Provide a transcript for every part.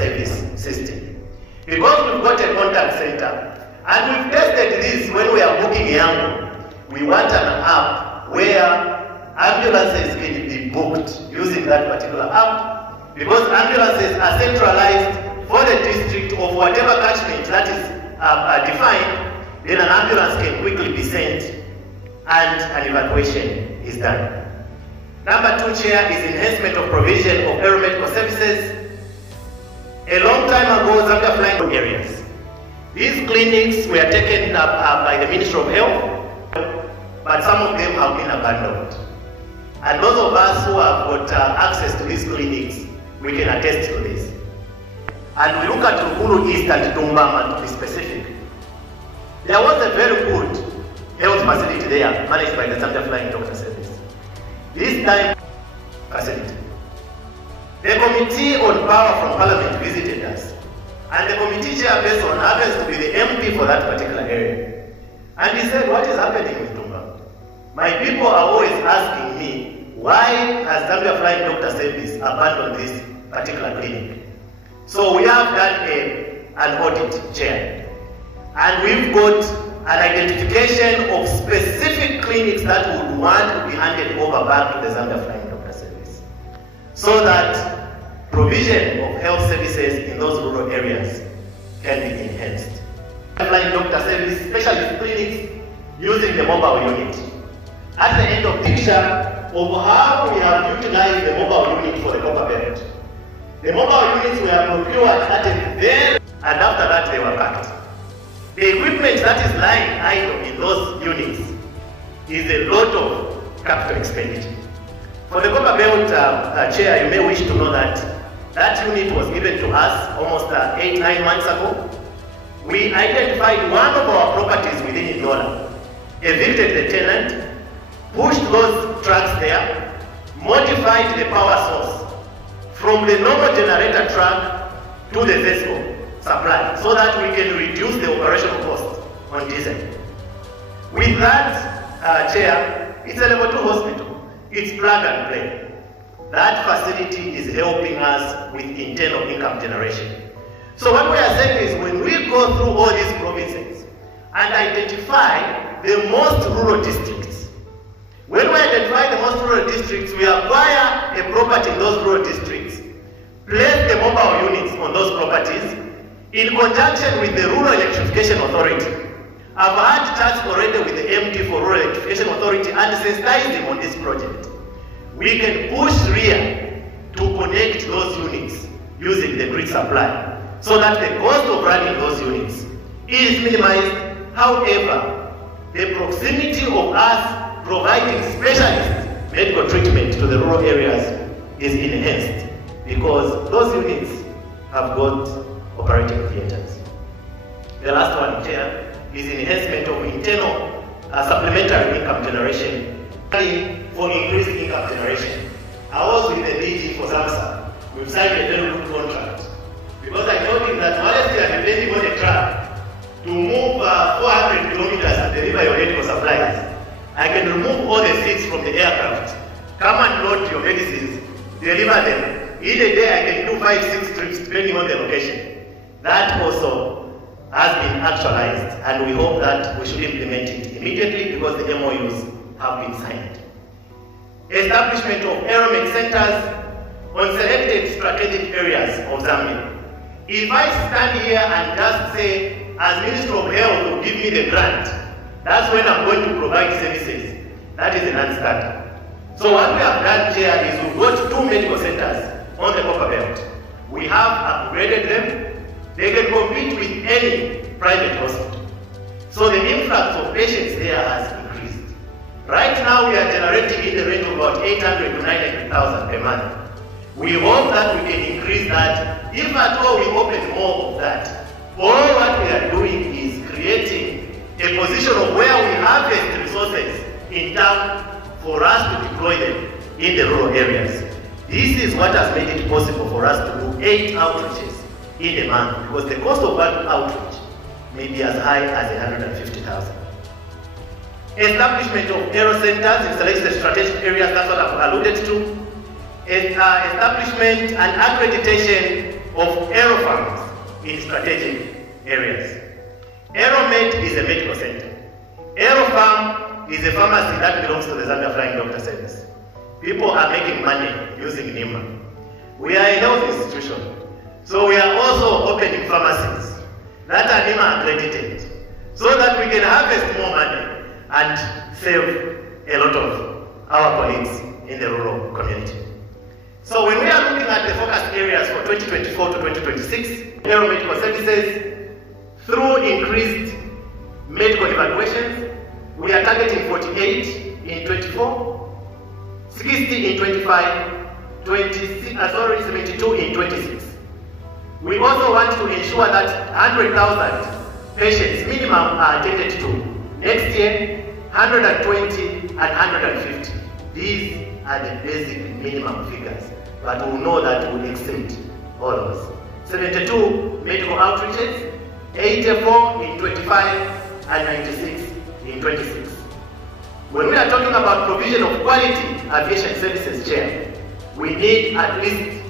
service system. Because we've got a contact center, and we've tested this when we are booking Yango, we want an app where ambulances can be booked using that particular app, because ambulances are centralized for the district of whatever catchment that is defined. Then an ambulance can quickly be sent and an evacuation is done. Number 2, Chair, is enhancement of provision of aeromedical services. A long time ago, Zambia flying areas. These clinics were taken up by the Ministry of Health, but some of them have been abandoned. And those of us who have got access to these clinics, we can attest to this. And we look at Rukuru East and Tumbama to be specific. There was a very good health facility there managed by the Zambia Flying Doctor Service. This time, facility. The Committee on Power from Parliament visited us, and the committee chairperson happens to be the MP for that particular area. And he said, what is happening with Tumba? My people are always asking me, why has Zambia Flying Doctor Service abandoned this particular clinic? So we have done an audit, Chair, and we've got an identification of specific clinics that would want to be handed over back to the Zambia Flying Doctor Service, so that provision of health services in those rural areas can be enhanced. Flying Doctor Service specialist clinics using the mobile unit. At the end of the picture of how we have utilized the mobile unit for the copper belt. The mobile units were procured at a very, and after that they were packed. The equipment that is lying idle in those units is a lot of capital expenditure. For the copper belt, Chair, you may wish to know that that unit was given to us almost 8-9 months ago. We identified one of our properties within Idola, evicted the tenant, pushed those trucks there, modified the power source from the normal generator truck to the vessel supply, so that we can reduce the operational cost on diesel. With that, Chair, it's a level 2 hospital. It's plug and play. That facility is helping us with internal income generation. So what we are saying is, when we go through all these provinces and identify the most rural districts, when we identify the most rural districts, we acquire a property in those rural districts, place the mobile units on those properties, in conjunction with the Rural Electrification Authority. I've had chats already with the MD for Rural Electrification Authority and sensitized them on this project. We can push RIA to connect those units using the grid supply, so that the cost of running those units is minimized. However, the proximity of us providing specialist medical treatment to the rural areas is enhanced, because those units have got operating theaters. The last one, Chair, is enhancement of internal supplementary income generation for increased income generation. I was with the DG for ZAMSA. We've signed a very good contract, because I told him that whilst you are depending on a truck to move 400 kilometers and deliver your medical supplies, I can remove all the seats from the aircraft, come and load your medicines, deliver them. In a day I can do 5-6 trips depending on the location. That also has been actualized, and we hope that we should implement it immediately, because the MOUs have been signed. Establishment of aeromed centers on selected strategic areas of Zambia. If I stand here and just say, as Minister of Health will give me the grant, that's when I'm going to provide services. That is a non-starter. So what we have done here is we've got 2 medical centers on the copper belt. We have upgraded them. They can compete with any private hospital. So the influx of patients there has increased. Right now we are generating in the range of about 800 to 900,000 per month. We hope that we can increase that. If at all we open more of that, all what we are doing is creating a position of where we harvest resources in town for us to deploy them in the rural areas. This is what has made it possible for us to do 8 outreaches in a month, because the cost of one outreach may be as high as 150,000. Establishment of aero centers in selected strategic areas, that's what I've alluded to. Establishment and accreditation of aero in strategic areas. Aeromed is a medical center. Aerofarm is a pharmacy that belongs to the Zambia Flying Doctor Service. People are making money using NIMA. We are a health institution, so we are also opening pharmacies that are NIMA accredited, so that we can harvest more money and save a lot of our colleagues in the rural community. So when we are looking at the focus areas for 2024 to 2026, aeromedical services, through increased medical evaluations, we are targeting 48 in 24, 60 in 25, 72 in 26. We also want to ensure that 100,000 patients minimum are attended to next year, 120 and 150. These are the basic minimum figures, but we know that we will exceed all of us. 72 medical outreaches, 84 in 25 and 96 in 26. When we are talking about provision of quality aviation services, Chair, we need at least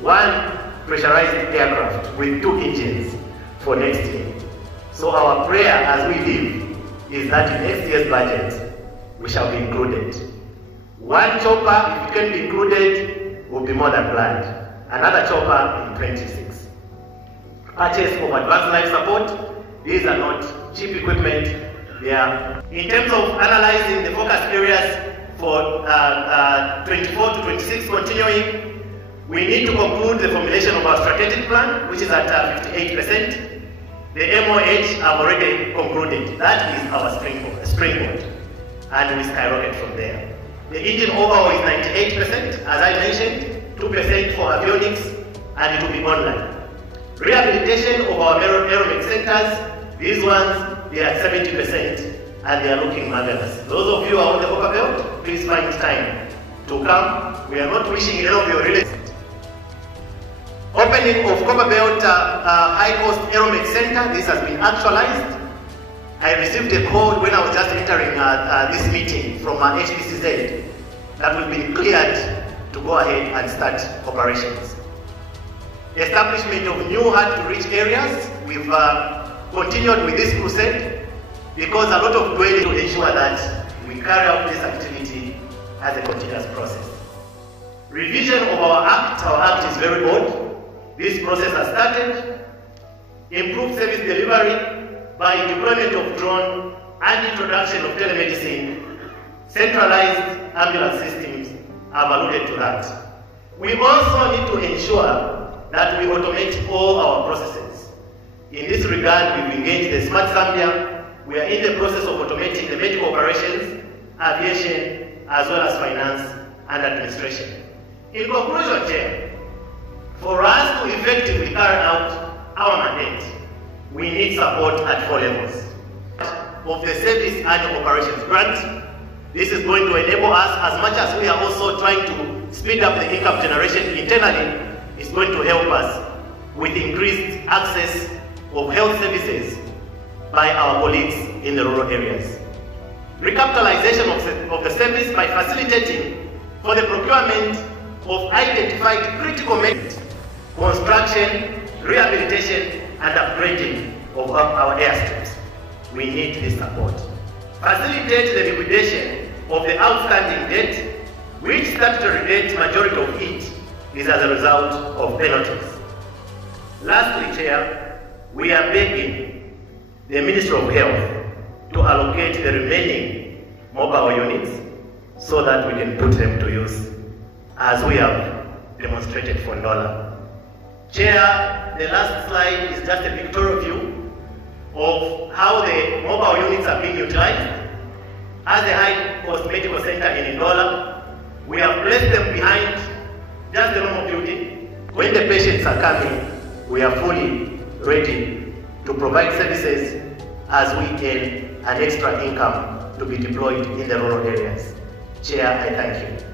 one pressurized aircraft with 2 engines for next year. So our prayer as we live is that in next year's budget, we shall be included. One chopper, if it can be included, will be more than planned. Another chopper in 26. Purchase of advanced life support. These are not cheap equipment. They are, in terms of analyzing the focus areas for 24 to 26 continuing, we need to conclude the formulation of our strategic plan, which is at 58%. The MOH have already concluded. That is our springboard. And we skyrocket from there. The engine overhaul is 98%, as I mentioned, 2% for avionics, and it will be online. Rehabilitation of our aeromed centers, these ones, they are at 70%, and they are looking marvelous. Those of you who are on the Copper Belt, please find time to come. We are not wishing any of your real estate. Opening of Copper Belt high-cost aeromed center, this has been actualized. I received a call when I was just entering this meeting from HPCZ that we've been cleared to go ahead and start operations. Establishment of new hard-to-reach areas. We've continued with this crusade because a lot of dwelling to ensure that we carry out this activity as a continuous process. Revision of our act is very old. This process has started. Improved service delivery by deployment of drone and introduction of telemedicine. Centralized ambulance systems have alluded to that. We also need to ensure that we automate all our processes. In this regard, we've engaged the Smart Zambia. We are in the process of automating the medical operations, aviation, as well as finance and administration. In conclusion, Chair, for us to effectively carry out our mandate, we need support at 4 levels. Of the Service Annual Operations Grant, this is going to enable us, as much as we are also trying to speed up the income generation internally, it's going to help us with increased access of health services by our colleagues in the rural areas. Recapitalization of the service by facilitating for the procurement of identified critical maintenance, construction, rehabilitation, and upgrading of our airstrips. We need this support. Facilitate the liquidation of the outstanding debt, which statutory debt, majority of it, is as a result of penalties. Lastly, Chair, we are begging the Ministry of Health to allocate the remaining mobile units so that we can put them to use, as we have demonstrated for Ndola. Chair, the last slide is just a pictorial view of how the mobile units are being utilized. As a high-cost medical center in Ndola, we have placed them behind just the normal building. When the patients are coming, we are fully ready to provide services as we earn an extra income to be deployed in the rural areas. Chair, I thank you.